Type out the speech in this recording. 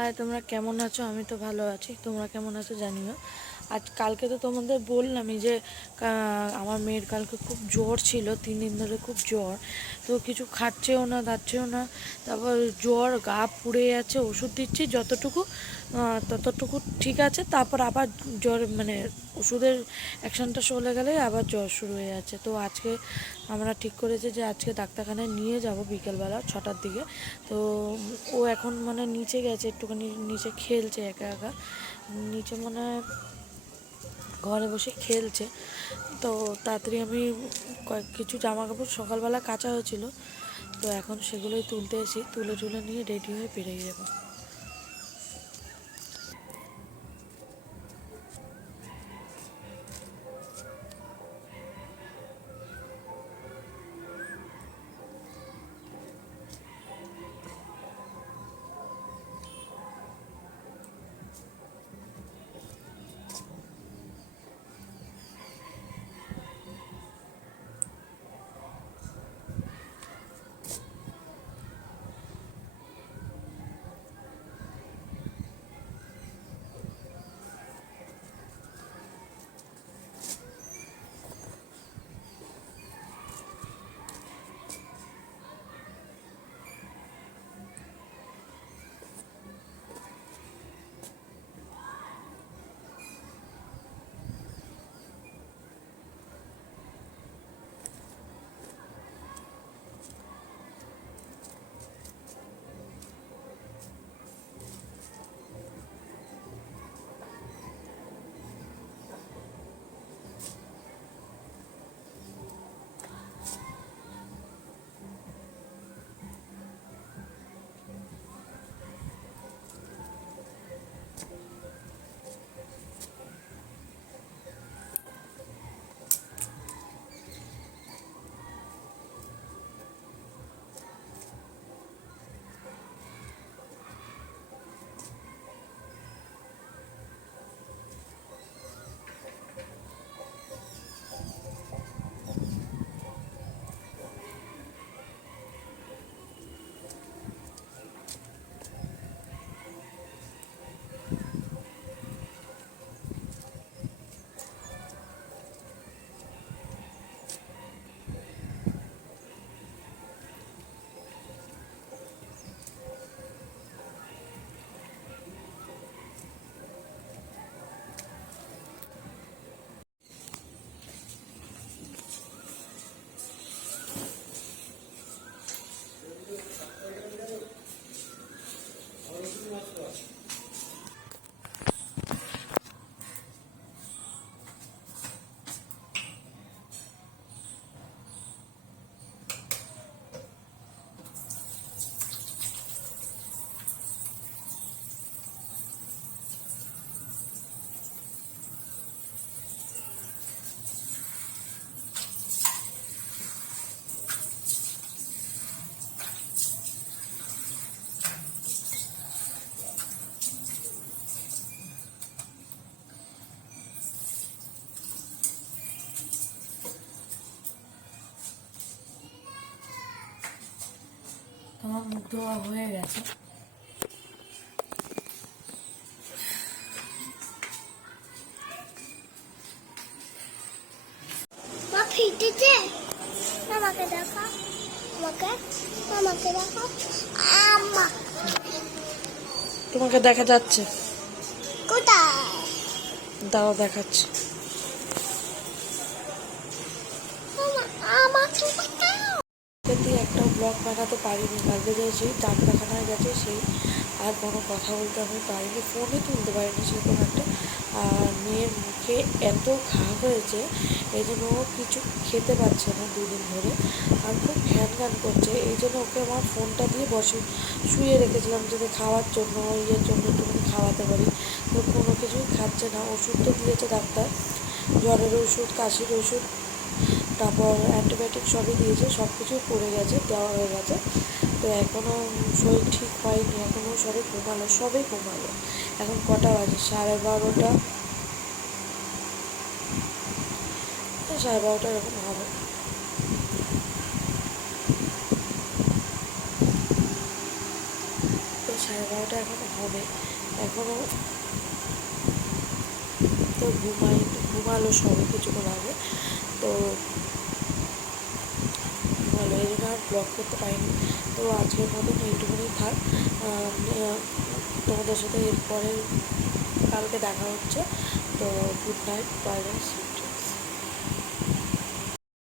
High, তোমরা কেমন আছো? আমি তো ভালো আছি। তোমরা কেমন আছো জানিও। আজ কালকে তো তোমাদের বললামই যে আমার মেয়ের কালকে খুব জ্বর ছিল, 3 দিন ধরে খুব জ্বর। তো কিছু খাচ্ছেও না, দাচ্ছেও না। তারপর জ্বর, গা পুড়ে যাচ্ছে, ওষুধ দিচ্ছি যতটুকু ততটুকু ঠিক আছে। তারপর আবার জ্বর, মানে ওষুধের অ্যাকশনটা চলে গেলে আবার জ্বর শুরু হয়ে যাচ্ছে। তো আজকে আমরা ঠিক করেছি যে আজকে ডাক্তারখানায় নিয়ে যাব বিকেলবেলা 6টার দিকে। তো ও এখন মানে নিচে গেছে, একটুখানি নিচে খেলছে একা একা। নিচে মনে হয় ঘরে বসে খেলছে। তো তাড়াতাড়ি আমি কিছু জামা কাপড় সকালবেলা কাচা হয়েছিল, তো এখন সেগুলোই তুলতে এসি, তুলে টুলে নিয়ে রেডি হয়ে বেরিয়ে যাবো। আমার মুখ ধোয়া হয়ে গেছে। ফিটেছে, আমাকে দেখো, আমাকে দেখো, আম্মা তোমাকে দেখা যাচ্ছে? কোথায়? দাও দেখাচ্ছি। আমাকে দেখাও। দিয়ে একটা ব্লগ বানাতে পারিনি, কালকে যে ডাক্তারখানায় গেছে সেই আর কোনো কথা বলতে আমি পারিনি, ফোনে তুলতে পারিনি সেরকম একটা। আর মেয়ের মুখে এত ঘা হয়েছে, এই জন্য ও কিছু খেতে পারছে না 2 দিন ধরে, আর খুব ঘ্যান করছে। এই জন্য ওকে আমার ফোনটা দিয়ে শুয়ে রেখেছিলাম যাতে খাওয়ার জন্য, ইয়ের জন্য একটুখানি খাওয়াতে পারি। তো কোনো কিছুই খাচ্ছে না। ওষুধ তো দিয়েছে ডাক্তার, জ্বরের ওষুধ, কাশির ওষুধ, তারপর অ্যান্টিবায়োটিক সবই দিয়েছে, সব কিছুই পড়ে গেছে, দেওয়া হয়ে গেছে। তো এখনও শরীর ঠিক হয়নি, এখনও সবে ঘুমালো। এখন কটা বাজে? 12:30, 12:30 এরকম হবে। তো 12:30 11টা এখনও হবে, এখনও তো ঘুমালো সবে কিছুক্ষণ আগে, তো ভালো এই জন্য আর ব্লগ করতে পারিনি। তো আজকের মতন এইটুকুনি থাক। তোমাদের সাথে এরপরে কালকে দেখা হচ্ছে। তো গুড নাইট, বাই বাই।